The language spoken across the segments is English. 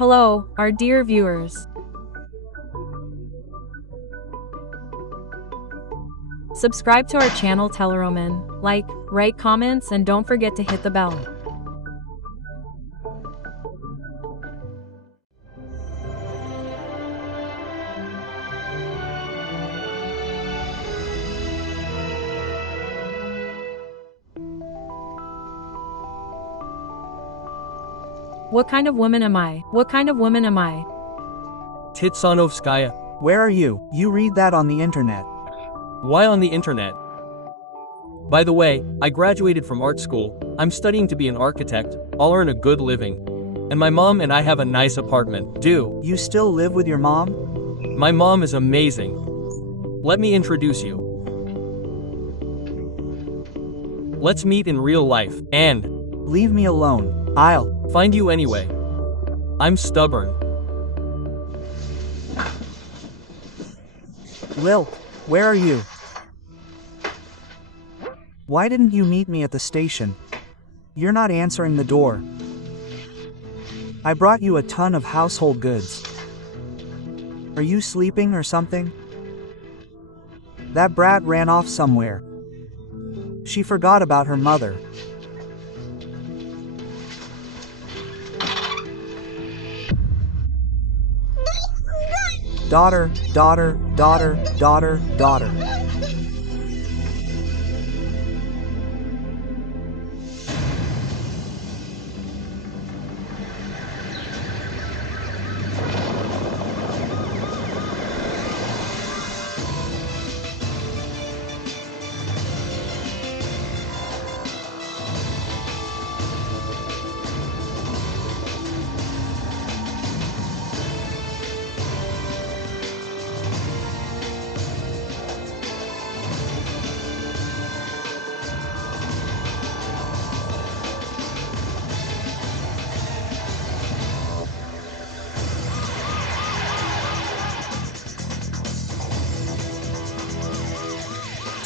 Hello, our dear viewers. Subscribe to our channel Teleroman, like, write comments, and don't forget to hit the bell. What kind of woman am I? What kind of woman am I? Titsanovskaya. Where are you? You read that on the internet. Why on the internet? By the way, I graduated from art school. I'm studying to be an architect. I'll earn a good living. And my mom and I have a nice apartment. Do. You still live with your mom? My mom is amazing. Let me introduce you. Let's meet in real life, and Leave me alone. I'll find you anyway. I'm stubborn. Lil, where are you? Why didn't you meet me at the station? You're not answering the door. I brought you a ton of household goods. Are you sleeping or something? That brat ran off somewhere. She forgot about her mother. Daughter, daughter, daughter, daughter, daughter.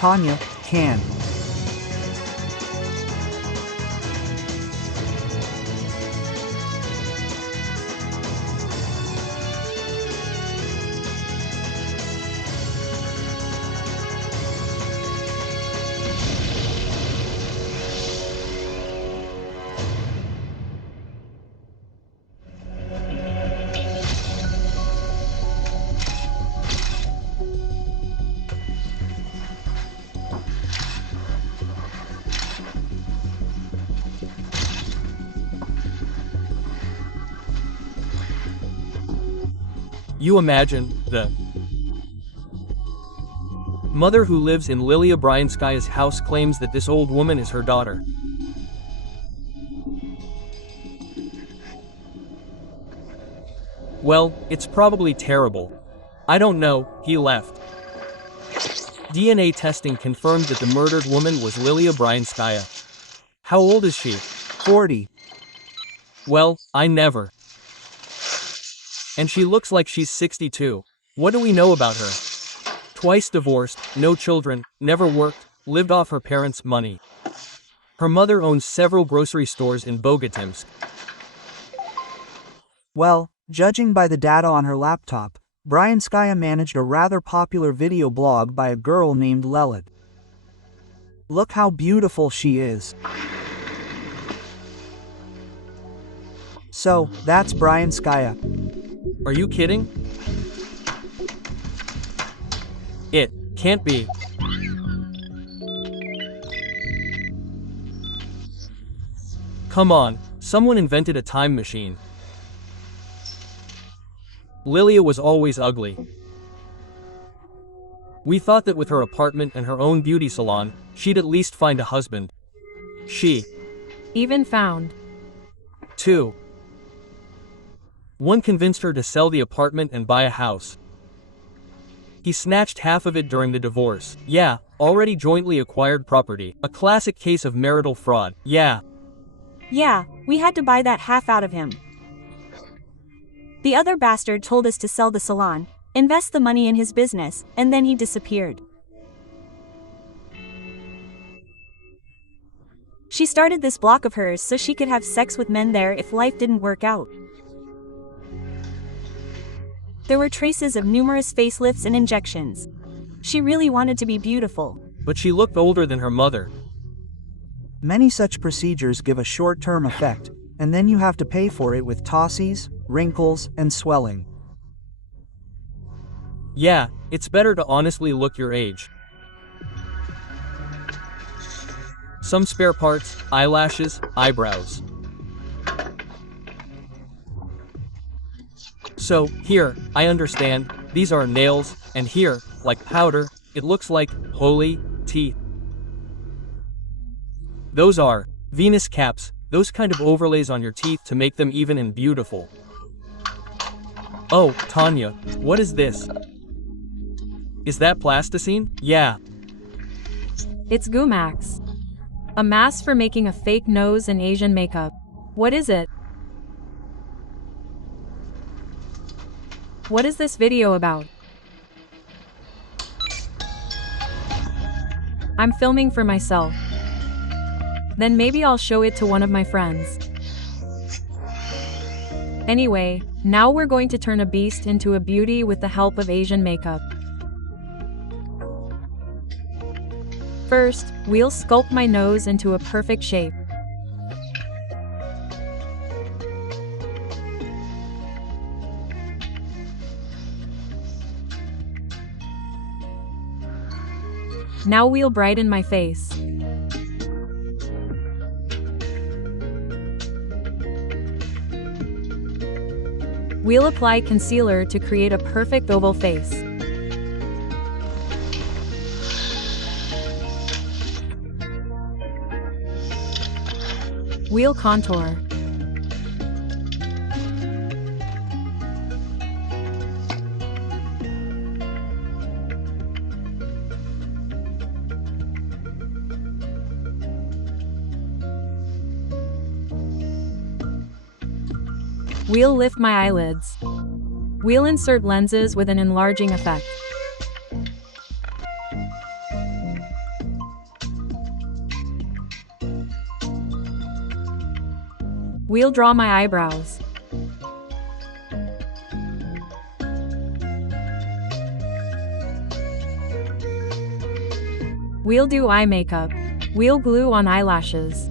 Tanya, can. You imagine, the mother who lives in Lilia Bryanskaya's house claims that this old woman is her daughter. Well, it's probably terrible. I don't know, he left. DNA testing confirmed that the murdered woman was Lilia Bryanskaya. How old is she? 40. Well, I never. And she looks like she's 62. What do we know about her? Twice divorced, no children, never worked, lived off her parents' money. Her mother owns several grocery stores in Bogatimsk. Well, judging by the data on her laptop, Bryanskaya managed a rather popular video blog by a girl named Lilit. Look how beautiful she is. So, that's Bryanskaya. Are you kidding? It can't be. Come on, someone invented a time machine. Lilia was always ugly. We thought that with her apartment and her own beauty salon, she'd at least find a husband. She Even found. 2. One convinced her to sell the apartment and buy a house. He snatched half of it during the divorce. Yeah, already jointly acquired property. A classic case of marital fraud. Yeah. Yeah, we had to buy that half out of him. The other bastard told us to sell the salon, invest the money in his business, and then he disappeared. She started this block of hers so she could have sex with men there if life didn't work out. There were traces of numerous facelifts and injections. She really wanted to be beautiful. But she looked older than her mother. Many such procedures give a short-term effect, and then you have to pay for it with tossies, wrinkles, and swelling. Yeah, it's better to honestly look your age. Some spare parts, eyelashes, eyebrows. So, here, I understand, these are nails, and here, like powder, it looks like holy teeth. Those are Venus caps, those kind of overlays on your teeth to make them even and beautiful. Oh, Tanya, what is this? Is that plasticine? Yeah. It's Gumax. A mask for making a fake nose and Asian makeup. What is it? What is this video about? I'm filming for myself. Then maybe I'll show it to one of my friends. Anyway, now we're going to turn a beast into a beauty with the help of Asian makeup. First, we'll sculpt my nose into a perfect shape. Now we'll brighten my face. We'll apply concealer to create a perfect oval face. We'll contour. We'll lift my eyelids. We'll insert lenses with an enlarging effect. We'll draw my eyebrows. We'll do eye makeup. We'll glue on eyelashes.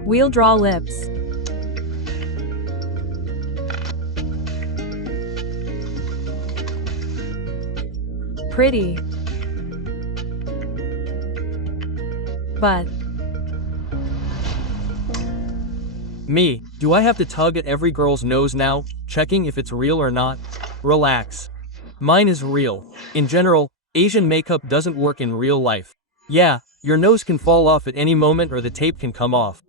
We'll draw lips. Pretty. But Me, do I have to tug at every girl's nose now, checking if it's real or not? Relax. Mine is real. In general, Asian makeup doesn't work in real life. Yeah, your nose can fall off at any moment or the tape can come off.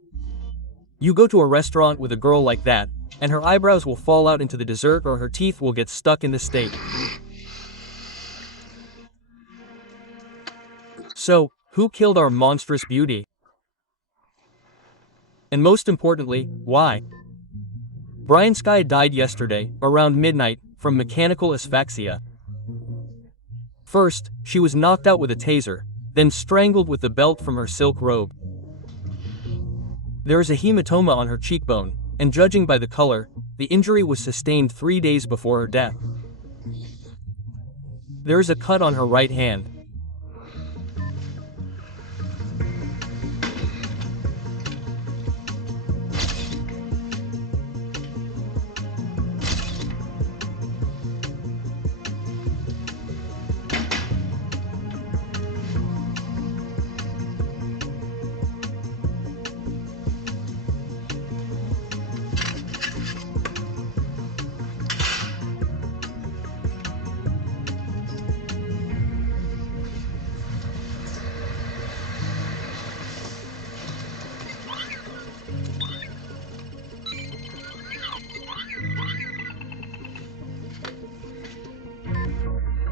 You go to a restaurant with a girl like that, and her eyebrows will fall out into the dessert or her teeth will get stuck in the steak. So, who killed our monstrous beauty? And most importantly, why? Brian Sky died yesterday, around midnight, from mechanical asphyxia. First, she was knocked out with a taser, then strangled with the belt from her silk robe. There is a hematoma on her cheekbone, and judging by the color, the injury was sustained 3 days before her death. There is a cut on her right hand.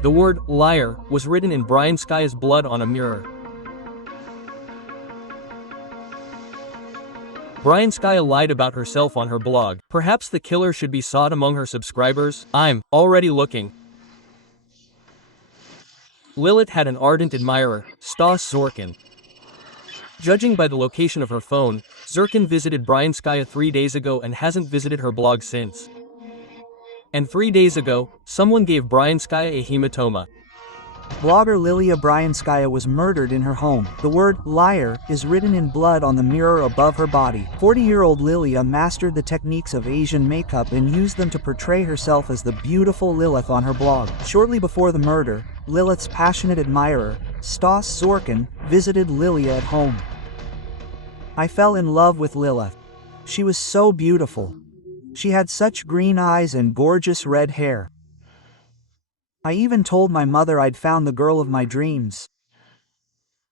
The word liar was written in Brian Sky's blood on a mirror. Brian Sky lied about herself on her blog. Perhaps the killer should be sought among her subscribers. I'm already looking. Lilith had an ardent admirer, Stas Zorkin. Judging by the location of her phone, Zirkin visited Bryanskaya 3 days ago and hasn't visited her blog since. And 3 days ago, someone gave Bryanskaya a hematoma. Blogger Lilia Bryanskaya was murdered in her home. The word liar is written in blood on the mirror above her body. 40-year-old Lilia mastered the techniques of Asian makeup and used them to portray herself as the beautiful Lilith on her blog. Shortly before the murder, Lilith's passionate admirer, Stas Zorkin, visited Lilia at home. I fell in love with Lilith. She was so beautiful. She had such green eyes and gorgeous red hair. I even told my mother I'd found the girl of my dreams.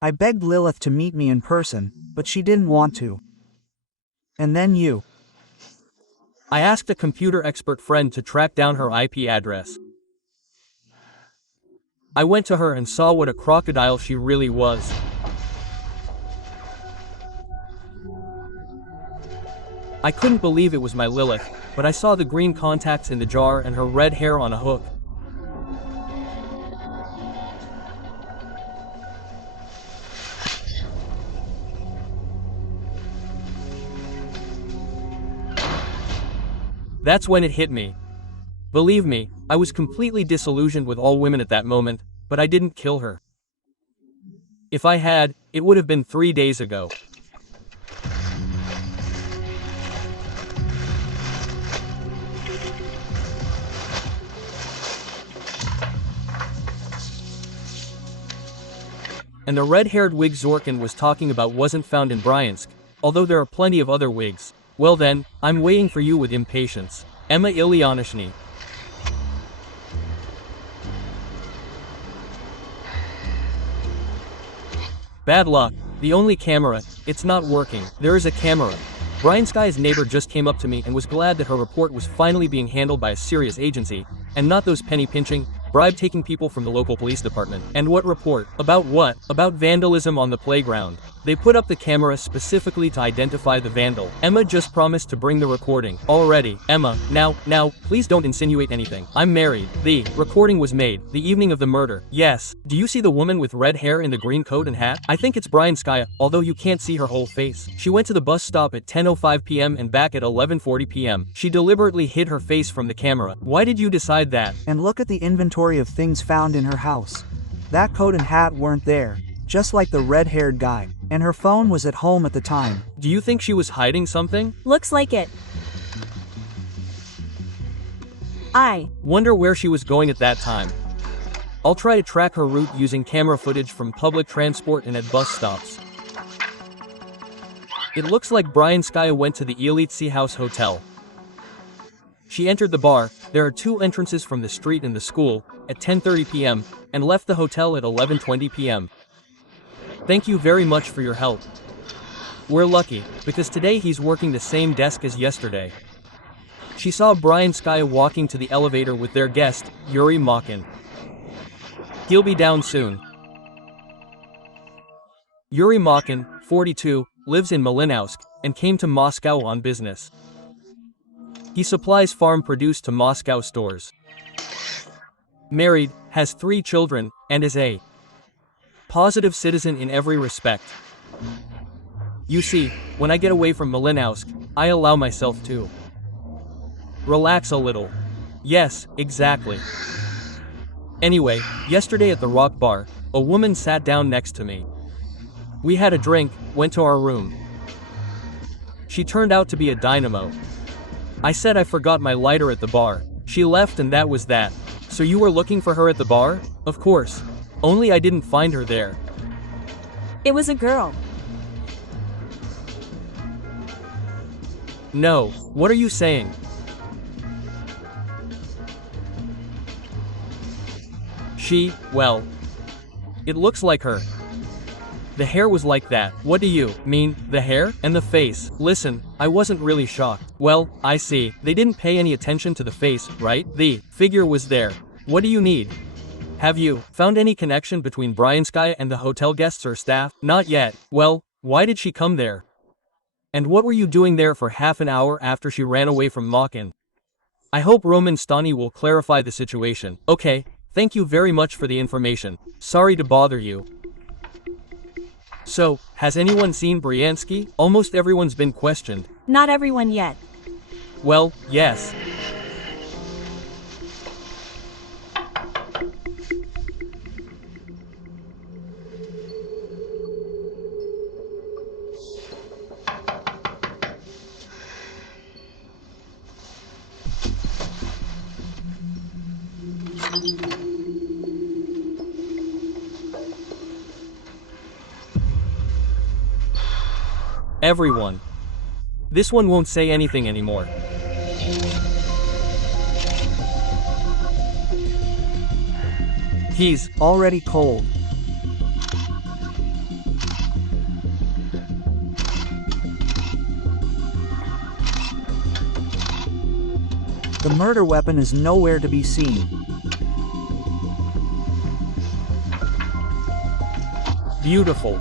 I begged Lilith to meet me in person, but she didn't want to. And then you. I asked a computer expert friend to track down her IP address. I went to her and saw what a crocodile she really was. I couldn't believe it was my Lilith, but I saw the green contacts in the jar and her red hair on a hook. That's when it hit me. Believe me, I was completely disillusioned with all women at that moment, but I didn't kill her. If I had, it would have been 3 days ago. And the red-haired wig Zorkin was talking about wasn't found in Bryansk, although there are plenty of other wigs. Well then, I'm waiting for you with impatience. Emma Ilyonishny. Bad luck. The only camera, it's not working. There is a camera. Bryanskaya's neighbor just came up to me and was glad that her report was finally being handled by a serious agency, and not those penny-pinching, bribe-taking people from the local police department. And what report? About what? About vandalism on the playground. They put up the camera specifically to identify the vandal. Emma just promised to bring the recording. Already. Emma, now, please don't insinuate anything. I'm married. The recording was made the evening of the murder. Yes. Do you see the woman with red hair in the green coat and hat? I think it's Bryanskaya, although you can't see her whole face. She went to the bus stop at 10:05 p.m. and back at 11:40 p.m. She deliberately hid her face from the camera. Why did you decide that? And look at the inventory of things found in her house. That coat and hat weren't there, just like the red-haired guy. And her phone was at home at the time. Do you think she was hiding something? Looks like it. I wonder where she was going at that time. I'll try to track her route using camera footage from public transport and at bus stops. It looks like Bryanskaya went to the Elitsi House Hotel. She entered the bar, there are 2 entrances from the street and the school, at 10:30 p.m., and left the hotel at 11:20 p.m. Thank you very much for your help. We're lucky, because today he's working the same desk as yesterday. She saw Bryanskaya walking to the elevator with their guest, Yuri Makin. He'll be down soon. Yuri Makin, 42, lives in Malinowsk, and came to Moscow on business. He supplies farm produce to Moscow stores. Married, has 3 children, and is a positive citizen in every respect. You see, when I get away from Malinowsk, I allow myself to relax a little. Yes, exactly. Anyway, yesterday at the Rock Bar, a woman sat down next to me. We had a drink, went to our room. She turned out to be a dynamo. I said I forgot my lighter at the bar. She left and that was that. So you were looking for her at the bar? Of course. Only I didn't find her there. It was a girl. No, what are you saying? Well, it looks like her. The hair was like that. What do you mean, the hair? And the face? Listen, I wasn't really shocked. Well, I see. They didn't pay any attention to the face, right? The figure was there. What do you need? Have you found any connection between Bryanskaya and the hotel guests or staff? Not yet. Well, why did she come there? And what were you doing there for half an hour after she ran away from Makin? I hope Roman Stani will clarify the situation. Okay, Thank you very much for the information. Sorry to bother you. So, has anyone seen Bryansky? Almost everyone's been questioned. Not everyone yet. Well, yes. Everyone. This one won't say anything anymore. He's already cold. The murder weapon is nowhere to be seen. beautiful.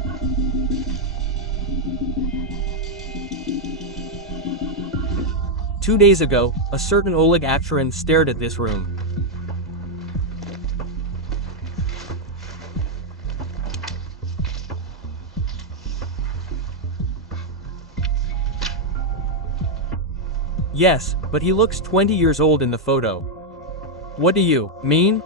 Two days ago, a certain Oleg Aksharin stared at this room. Yes, but he looks 20 years old in the photo. What do you mean?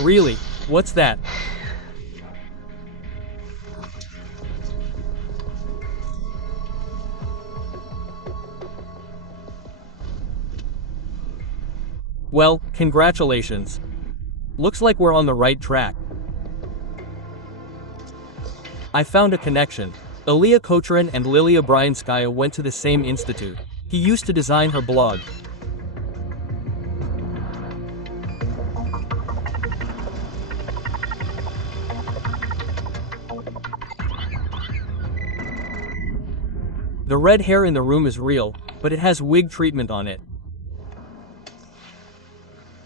Really? What's that? Well, congratulations. Looks like we're on the right track. I found a connection. Ilya Kocherin and Lilia Bryanskaya went to the same institute. He used to design her blog. The red hair in the room is real, but it has wig treatment on it.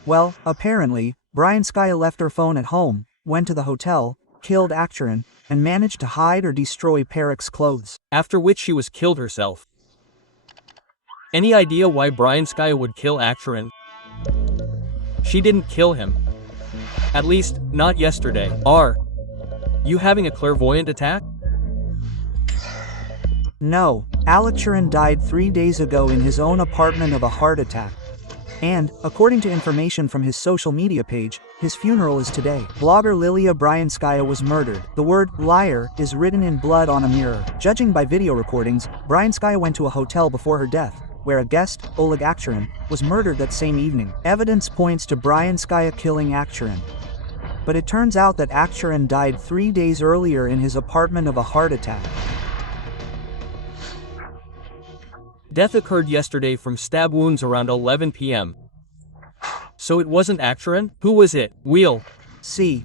Well, apparently, Bryanskaya left her phone at home, went to the hotel, killed Aksharin, and managed to hide or destroy Parek's clothes. After which she was killed herself. Any idea why Bryanskaya would kill Aksharin? She didn't kill him. At least, not yesterday. Are you having a clairvoyant attack? No, Aksharin died 3 days ago in his own apartment of a heart attack. And, according to information from his social media page, his funeral is today. Blogger Lilia Bryanskaya was murdered. The word liar is written in blood on a mirror. Judging by video recordings, Bryanskaya went to a hotel before her death, where a guest, Oleg Aksharin, was murdered that same evening. Evidence points to Bryanskaya killing Aksharin. But it turns out that Aksharin died 3 days earlier in his apartment of a heart attack. Death occurred yesterday from stab wounds around 11 p.m. So it wasn't Aksharin? Who was it? Wheel. C.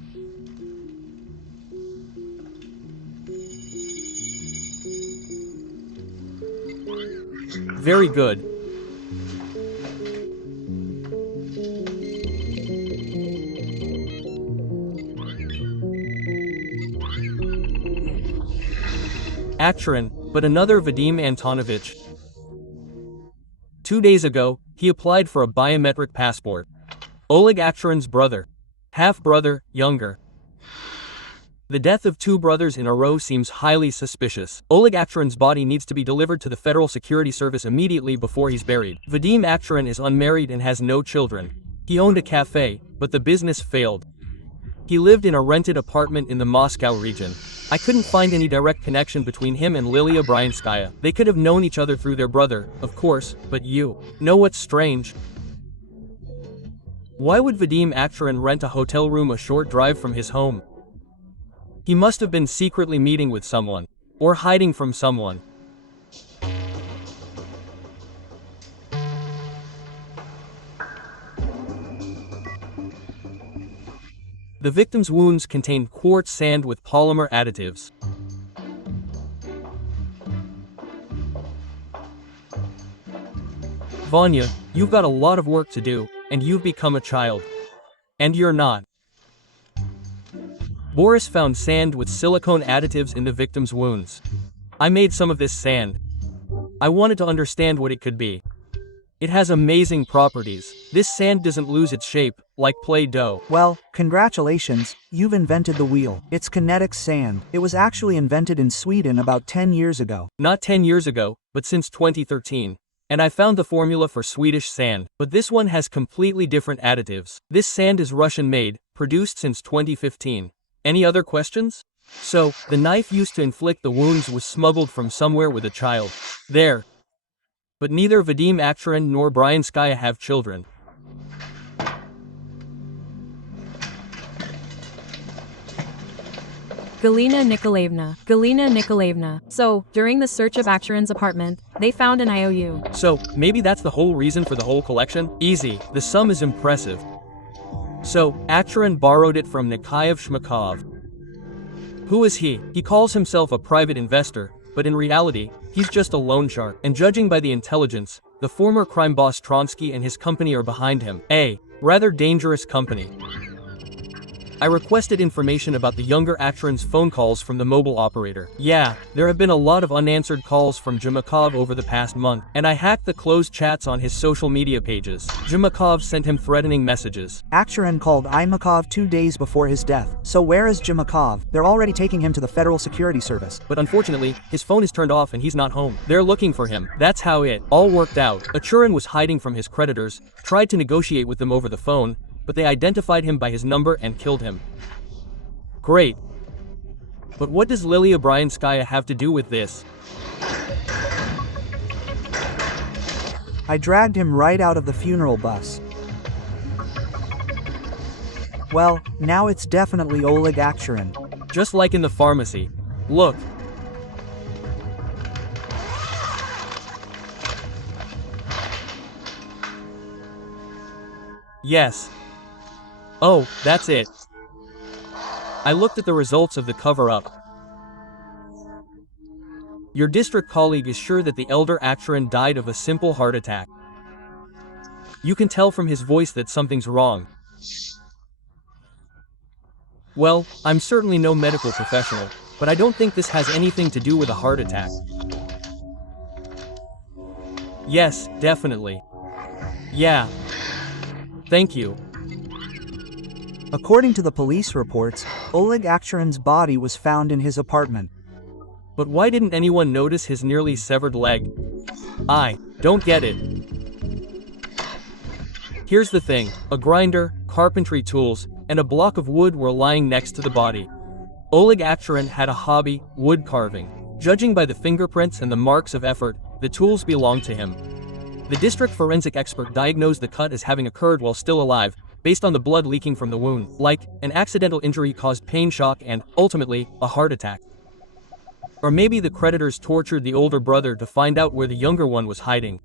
Very good. Aksharin, but another Vadim Antonovich. 2 days ago, he applied for a biometric passport. Oleg Aksharin's brother. Half-brother, younger. The death of 2 brothers in a row seems highly suspicious. Oleg Aksharin's body needs to be delivered to the Federal Security Service immediately before he's buried. Vadim Aksharin is unmarried and has no children. He owned a cafe, but the business failed. He lived in a rented apartment in the Moscow region. I couldn't find any direct connection between him and Lilia Bryanskaya. They could have known each other through their brother, of course, but you know what's strange? Why would Vadim Aksharin rent a hotel room a short drive from his home? He must have been secretly meeting with someone, or hiding from someone. The victim's wounds contained quartz sand with polymer additives. Vanya, you've got a lot of work to do, and you've become a child. And you're not. Boris found sand with silicone additives in the victim's wounds. I made some of this sand. I wanted to understand what it could be. It has amazing properties. This sand doesn't lose its shape, like Play-Doh. Well, congratulations, you've invented the wheel. It's kinetic sand. It was actually invented in Sweden about 10 years ago. Not 10 years ago, but since 2013. And I found the formula for Swedish sand, but this one has completely different additives. This sand is Russian-made, produced since 2015. Any other questions? So, the knife used to inflict the wounds was smuggled from somewhere with a child. There. But neither Vadim Acharin nor Bryanskaya have children. Galina Nikolaevna. So, during the search of Acharin's apartment, they found an IOU. So, maybe that's the whole reason for the whole collection? Easy, the sum is impressive. So, Acharin borrowed it from Nikhaev Shmakov. Who is he? He calls himself a private investor, but in reality, he's just a loan shark. And judging by the intelligence, the former crime boss Tronsky and his company are behind him. A rather dangerous company. I requested information about the younger Acharin's phone calls from the mobile operator. Yeah, there have been a lot of unanswered calls from Jimakov over the past month, and I hacked the closed chats on his social media pages. Jimakov sent him threatening messages. Acharin called Imakov 2 days before his death. So where is Jimakov? They're already taking him to the Federal Security Service. But unfortunately, his phone is turned off and he's not home. They're looking for him. That's how it all worked out. Acharin was hiding from his creditors, tried to negotiate with them over the phone, but they identified him by his number and killed him. Great. But what does Lilia Bryanskaya have to do with this? I dragged him right out of the funeral bus. Well, now it's definitely Oleg Acharin. Just like in the pharmacy. Look. Yes. Oh, that's it. I looked at the results of the cover-up. Your district colleague is sure that the elder Acharin died of a simple heart attack. You can tell from his voice that something's wrong. Well, I'm certainly no medical professional, but I don't think this has anything to do with a heart attack. Yes, definitely. Yeah. Thank you. According to the police reports, Oleg Acharin's body was found in his apartment. But why didn't anyone notice his nearly severed leg? I don't get it. Here's the thing, a grinder, carpentry tools, and a block of wood were lying next to the body. Oleg Acharin had a hobby, wood carving. Judging by the fingerprints and the marks of effort, the tools belonged to him. The district forensic expert diagnosed the cut as having occurred while still alive, based on the blood leaking from the wound, like an accidental injury caused pain shock and, ultimately, a heart attack. Or maybe the creditors tortured the older brother to find out where the younger one was hiding.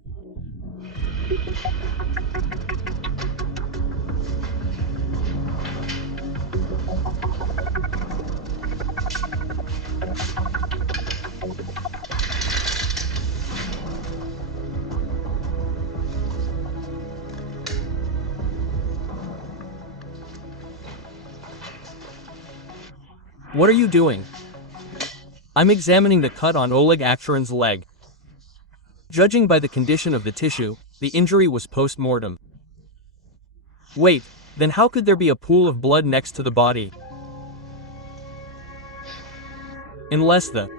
What are you doing? I'm examining the cut on Oleg Acharin's leg. Judging by the condition of the tissue, the injury was post-mortem. Wait, then how could there be a pool of blood next to the body? Unless the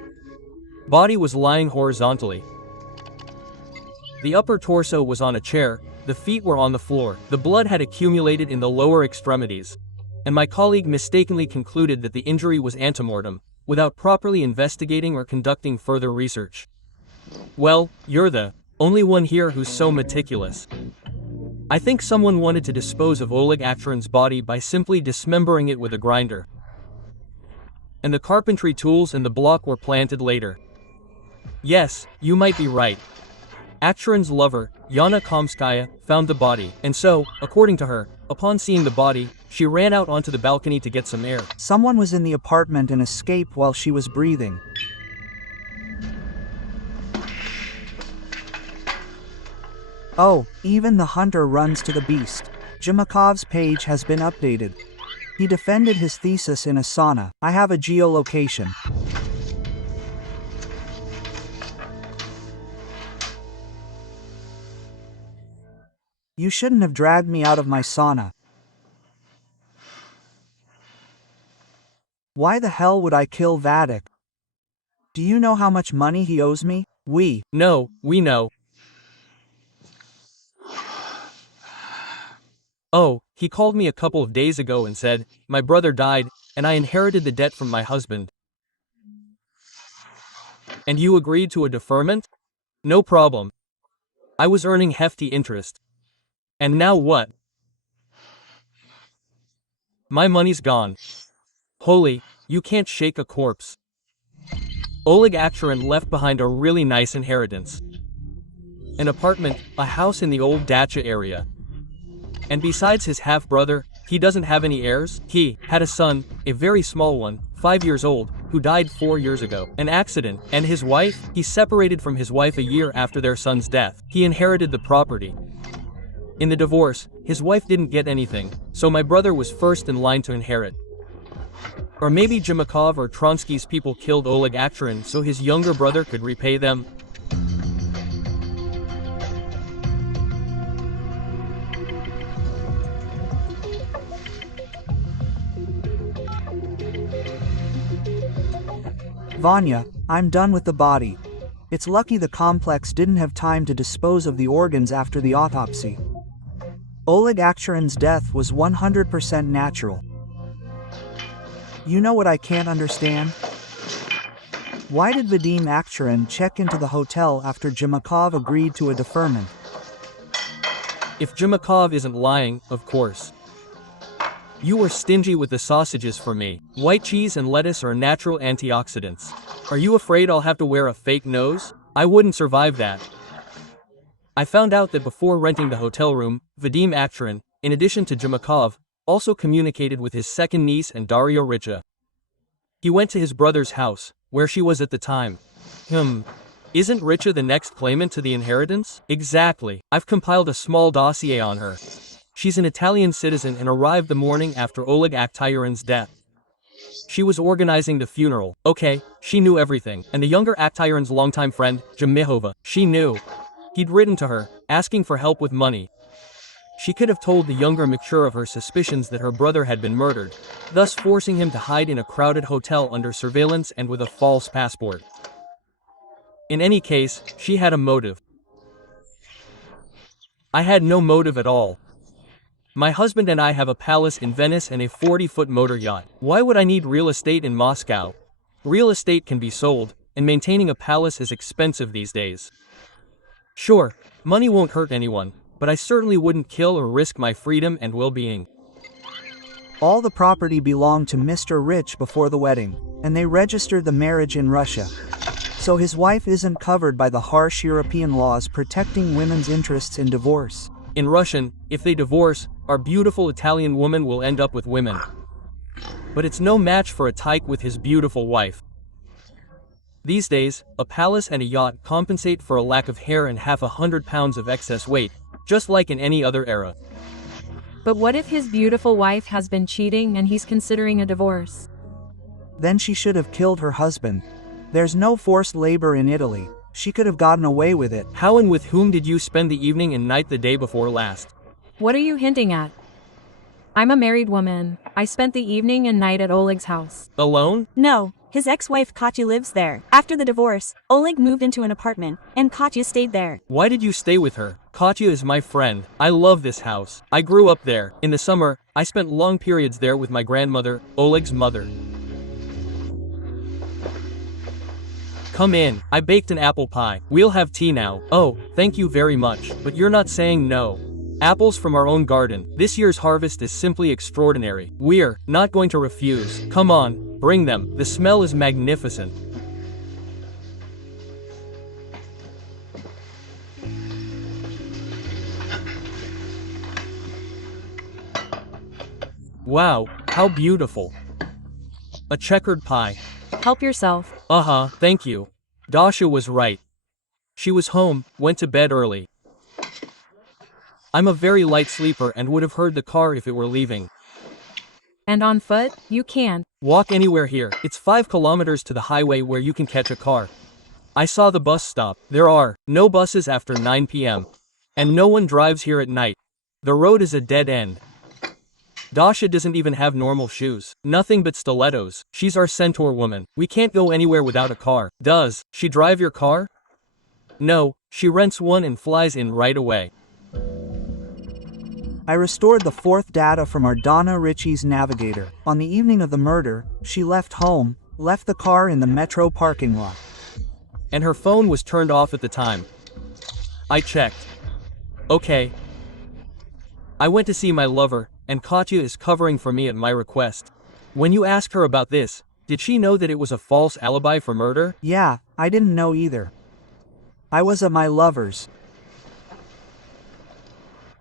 body was lying horizontally. The upper torso was on a chair, the feet were on the floor, the blood had accumulated in the lower extremities. And my colleague mistakenly concluded that the injury was antemortem, without properly investigating or conducting further research. Well, you're the only one here who's so meticulous. I think someone wanted to dispose of Oleg Acharin's body by simply dismembering it with a grinder. And the carpentry tools and the block were planted later. Yes, you might be right. Acharin's lover, Yana Komskaya, found the body, and so, according to her, upon seeing the body, she ran out onto the balcony to get some air. Someone was in the apartment and escaped while she was breathing. Oh, even the hunter runs to the beast. Jimakov's page has been updated. He defended his thesis in a sauna. I have a geolocation. You shouldn't have dragged me out of my sauna. Why the hell would I kill Vadik? Do you know how much money he owes me? No, we know. Oh, he called me a couple of days ago and said, my brother died, and I inherited the debt from my husband. And you agreed to a deferment? No problem. I was earning hefty interest. And now what? My money's gone. Holy, you can't shake a corpse. Oleg Aksharin left behind a really nice inheritance. An apartment, a house in the old dacha area. And besides his half-brother, he doesn't have any heirs. He had a son, a very small one, 5 years old, who died 4 years ago. An accident. And his wife? He separated from his wife a year after their son's death. He inherited the property. In the divorce, his wife didn't get anything, so my brother was first in line to inherit. Or maybe Jimakov or Tronsky's people killed Oleg Aksharin so his younger brother could repay them. Vanya, I'm done with the body. It's lucky the complex didn't have time to dispose of the organs after the autopsy. Oleg Aksharin's death was 100% natural. You know what I can't understand? Why did Vadim Aksharin check into the hotel after Jimakov agreed to a deferment? If Jimakov isn't lying, of course. You were stingy with the sausages for me. White cheese and lettuce are natural antioxidants. Are you afraid I'll have to wear a fake nose? I wouldn't survive that. I found out that before renting the hotel room, Vadim Aksharin, in addition to Jimakov, also communicated with his second niece and Dario Richa. He went to his brother's house, where she was at the time. Isn't Richa the next claimant to the inheritance? Exactly. I've compiled a small dossier on her. She's an Italian citizen and arrived the morning after Oleg Aksharin's death. She was organizing the funeral. Okay, she knew everything. And the younger Aksharin's longtime friend, Jamihova, she knew. He'd written to her, asking for help with money. She could have told the younger Mikshur of her suspicions that her brother had been murdered, thus forcing him to hide in a crowded hotel under surveillance and with a false passport. In any case, she had a motive. I had no motive at all. My husband and I have a palace in Venice and a 40-foot motor yacht. Why would I need real estate in Moscow? Real estate can be sold, and maintaining a palace is expensive these days. Sure, money won't hurt anyone, but I certainly wouldn't kill or risk my freedom and well-being. All the property belonged to Mr. Rich before the wedding, and they registered the marriage in Russia. So his wife isn't covered by the harsh European laws protecting women's interests in divorce. In Russian, if they divorce, our beautiful Italian woman will end up with women. But it's no match for a tyke with his beautiful wife. These days, a palace and a yacht compensate for a lack of hair and half 100 pounds of excess weight, just like in any other era. But what if his beautiful wife has been cheating and he's considering a divorce? Then she should have killed her husband. There's no forced labor in Italy. She could have gotten away with it. How and with whom did you spend the evening and night the day before last? What are you hinting at? I'm a married woman. I spent the evening and night at Oleg's house. Alone? No, his ex-wife Katya lives there. After the divorce, Oleg moved into an apartment, and Katya stayed there. Why did you stay with her? Katya is my friend. I love this house. I grew up there. In the summer, I spent long periods there with my grandmother, Oleg's mother. Come in. I baked an apple pie. We'll have tea now. Oh, thank you very much. But you're not saying no. Apples from our own garden. This year's harvest is simply extraordinary. We're not going to refuse. Come on, bring them. The smell is magnificent. Wow, how beautiful. A checkered pie. Help yourself. Thank you. Dasha was right. She was home, went to bed early. I'm a very light sleeper and would have heard the car if it were leaving. And on foot, you can't. Walk anywhere here. It's 5 kilometers to the highway where you can catch a car. I saw the bus stop. There are no buses after 9 p.m. And no one drives here at night. The road is a dead end. Dasha doesn't even have normal shoes. Nothing but stilettos. She's our centaur woman. We can't go anywhere without a car. Does she drive your car? No, she rents one and flies in right away. I restored the fourth data from our Donna Ritchie's navigator. On the evening of the murder, she left home, left the car in the metro parking lot. And her phone was turned off at the time. I checked. Okay. I went to see my lover, and Katya is covering for me at my request. When you asked her about this, did she know that it was a false alibi for murder? Yeah, I didn't know either. I was at my lover's.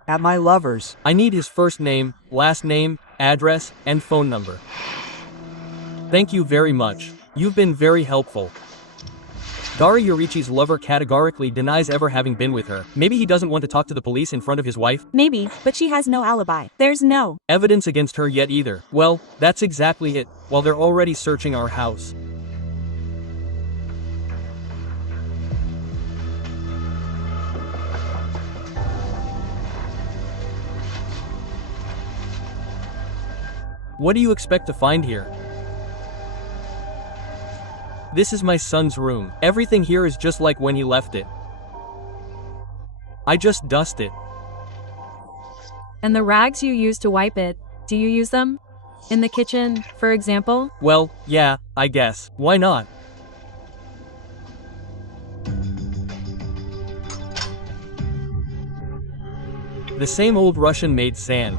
At my lover's. I need his first name, last name, address, and phone number. Thank you very much. You've been very helpful. Daria Yurichi's lover categorically denies ever having been with her. Maybe he doesn't want to talk to the police in front of his wife? Maybe, but she has no alibi. There's no evidence against her yet either. Well, that's exactly it. While they're already searching our house. What do you expect to find here? This is my son's room. Everything here is just like when he left it. I just dust it. And the rags you use to wipe it, do you use them? In the kitchen, for example? Well, yeah, I guess. Why not? The same old Russian-made sand.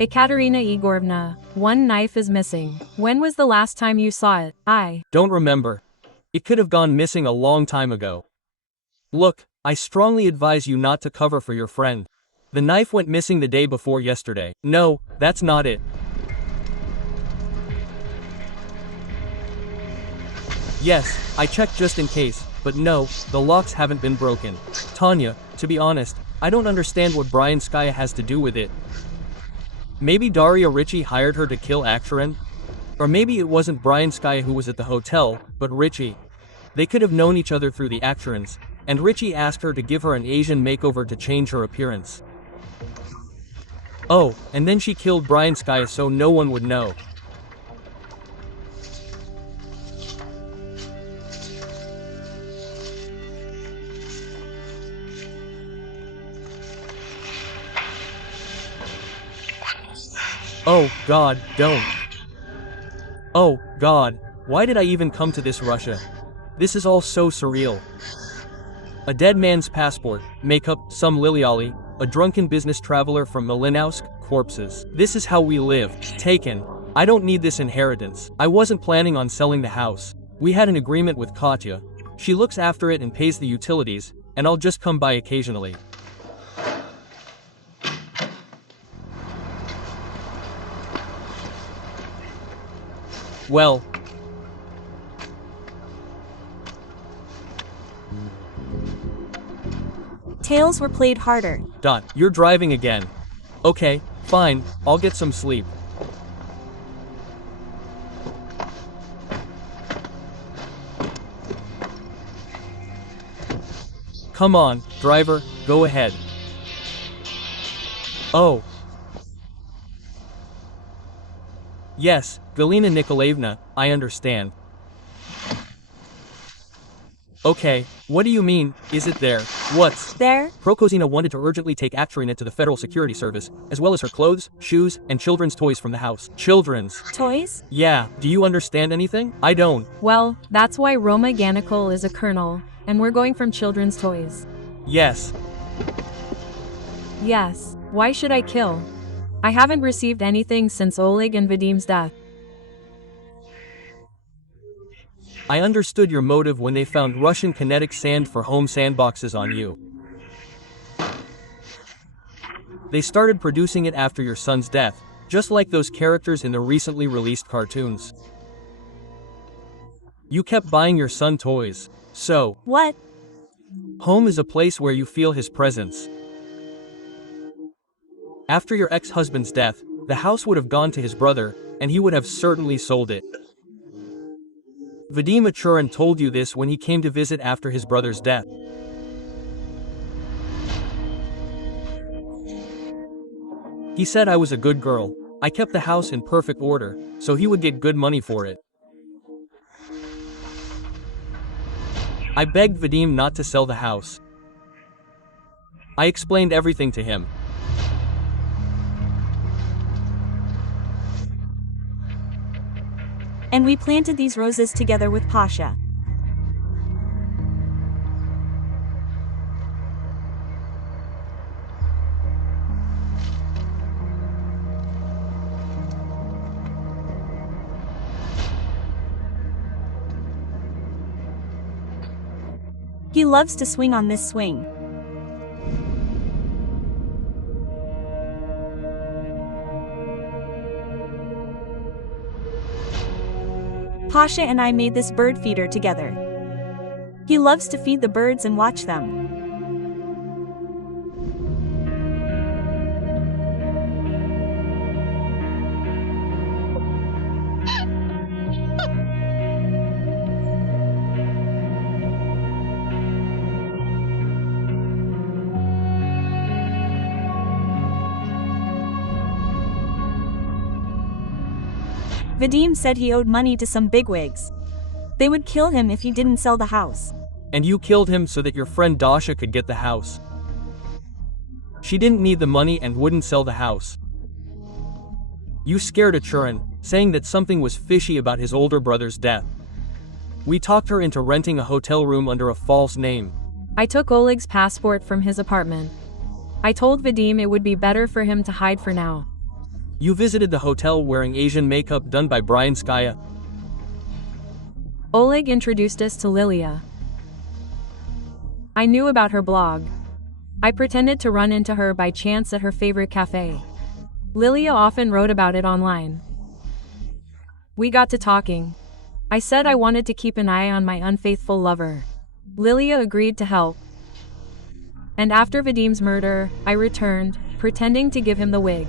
Ekaterina Igorovna, one knife is missing. When was the last time you saw it? I don't remember. It could have gone missing a long time ago. Look, I strongly advise you not to cover for your friend. The knife went missing the day before yesterday. No, that's not it. Yes, I checked just in case, but no, the locks haven't been broken. Tanya, to be honest, I don't understand what Bryanskaya has to do with it. Maybe Daria Ritchie hired her to kill Aksharan? Or maybe it wasn't Bryanskaya who was at the hotel, but Ritchie. They could have known each other through the Aksharans, and Ritchie asked her to give her an Asian makeover to change her appearance. Oh, and then she killed Bryanskaya so no one would know. Oh, God, don't. Oh, God, why did I even come to this Russia? This is all so surreal. A dead man's passport, makeup, some liliali, a drunken business traveler from Malinowsk, corpses. This is how we live. Taken. I don't need this inheritance. I wasn't planning on selling the house. We had an agreement with Katya. She looks after it and pays the utilities, and I'll just come by occasionally. Well, tales were played harder. You're driving again. Okay, fine, I'll get some sleep. Come on, driver, go ahead. Oh. Yes, Galina Nikolaevna, I understand. Okay, what do you mean, is it there? What's there? Prokozina wanted to urgently take Aktrina to the Federal Security Service, as well as her clothes, shoes, and children's toys from the house. Children's toys? Yeah, do you understand anything? I don't. Well, that's why Roma Ganikol is a colonel, and we're going from children's toys. Yes. Yes, why should I kill? I haven't received anything since Oleg and Vadim's death. I understood your motive when they found Russian kinetic sand for home sandboxes on you. They started producing it after your son's death, just like those characters in the recently released cartoons. You kept buying your son toys. So, what? Home is a place where you feel his presence. After your ex-husband's death, the house would have gone to his brother, and he would have certainly sold it. Vadim Achurin told you this when he came to visit after his brother's death. He said I was a good girl. I kept the house in perfect order, so he would get good money for it. I begged Vadim not to sell the house. I explained everything to him. And we planted these roses together with Pasha. He loves to swing on this swing. Pasha and I made this bird feeder together. He loves to feed the birds and watch them. Vadim said he owed money to some bigwigs. They would kill him if he didn't sell the house. And you killed him so that your friend Dasha could get the house. She didn't need the money and wouldn't sell the house. You scared Achurin, saying that something was fishy about his older brother's death. We talked her into renting a hotel room under a false name. I took Oleg's passport from his apartment. I told Vadim it would be better for him to hide for now. You visited the hotel wearing Asian makeup done by Brian Skaya. Oleg introduced us to Lilia. I knew about her blog. I pretended to run into her by chance at her favorite cafe. Lilia often wrote about it online. We got to talking. I said I wanted to keep an eye on my unfaithful lover. Lilia agreed to help. And after Vadim's murder, I returned, pretending to give him the wig.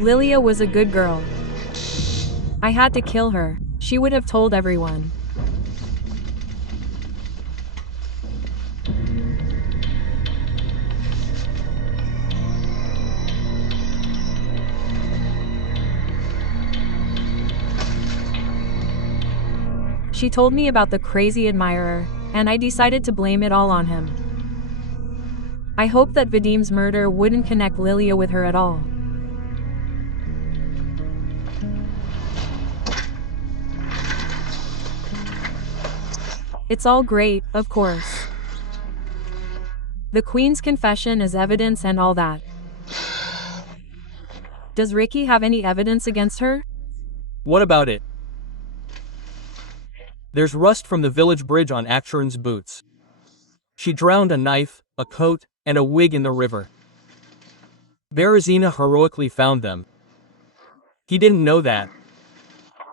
Lilia was a good girl. I had to kill her. She would have told everyone. She told me about the crazy admirer, and I decided to blame it all on him. I hoped that Vadim's murder wouldn't connect Lilia with her at all. It's all great, of course. The Queen's confession is evidence and all that. Does Ricky have any evidence against her? What about it? There's rust from the village bridge on Achurin's boots. She drowned a knife, a coat, and a wig in the river. Berezina heroically found them. He didn't know that.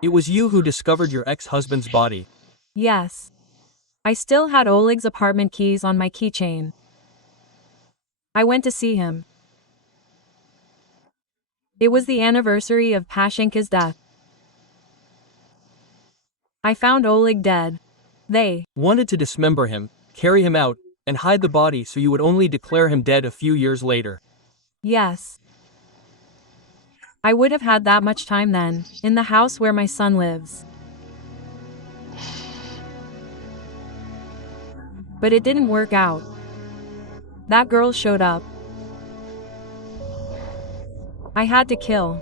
It was you who discovered your ex-husband's body. Yes. I still had Oleg's apartment keys on my keychain. I went to see him. It was the anniversary of Pashenka's death. I found Oleg dead. They wanted to dismember him, carry him out, and hide the body so you would only declare him dead a few years later. Yes. I would have had that much time then, in the house where my son lives. But it didn't work out. That girl showed up. I had to kill.